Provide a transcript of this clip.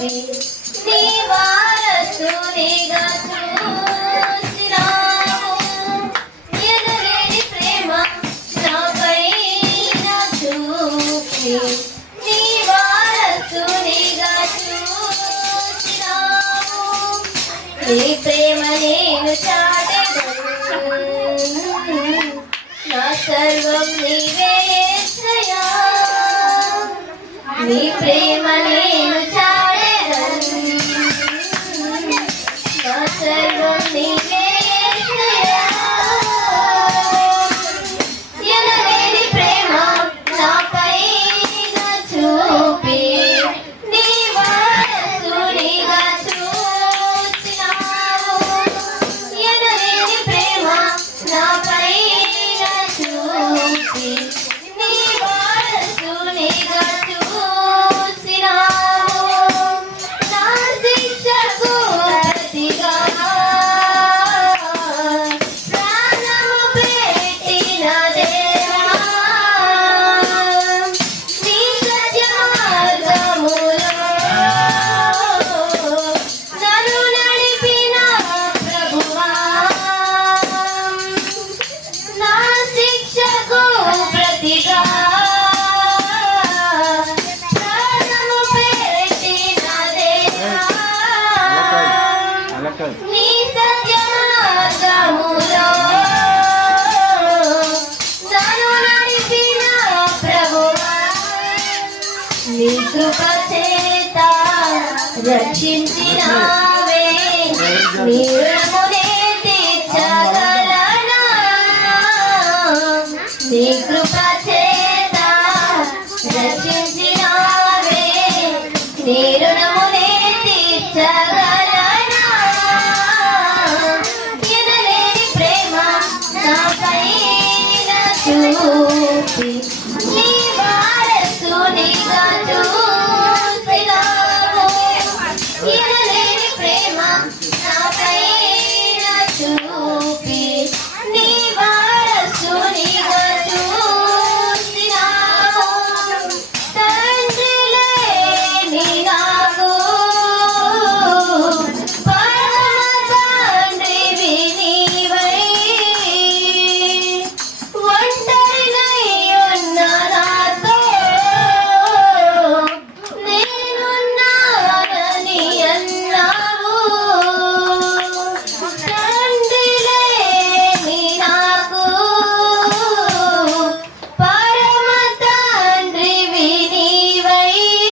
చూపి నీ వారసునిగా చూసినావు. ఎనలేని ప్రేమ నాపైన చూపి నీ వారసునిగా చూసినావు. నీ ప్రేమ నేను చాటెదను, నా సర్వం నీవే యేసయ్యా. నీ ప్రేమ నేను చాటెదను, నా సర్వం నీవే యేసయ్యా. ఎనలేని ప్రేమ నాపైన చూపి నీ వారసునిగా చూసినావు. ఎనలేని ప్రేమ నాపైన చూపి నీ వారసునిగా చూసినావు. నా శిక్షకు ప్రతిగా ప్రాణము పెట్టిన దేవా, నీ సత్య మార్గములో నన్ను నడిపిన ప్రభువా. నా శిక్షకు ప్రతిగా ప్రాణము పెట్టిన దేవా, నీ సత్య మార్గములో నన్ను నడిపిన ప్రభువా. నీ కృప చేత రక్షించినావే, నీ రుణమునే తీర్చగలనా. నీ కృప చేత రక్షించినావే, నీ రుణమునే తీర్చగలనా. ఎనలేని ప్రేమ నాపైన చూపి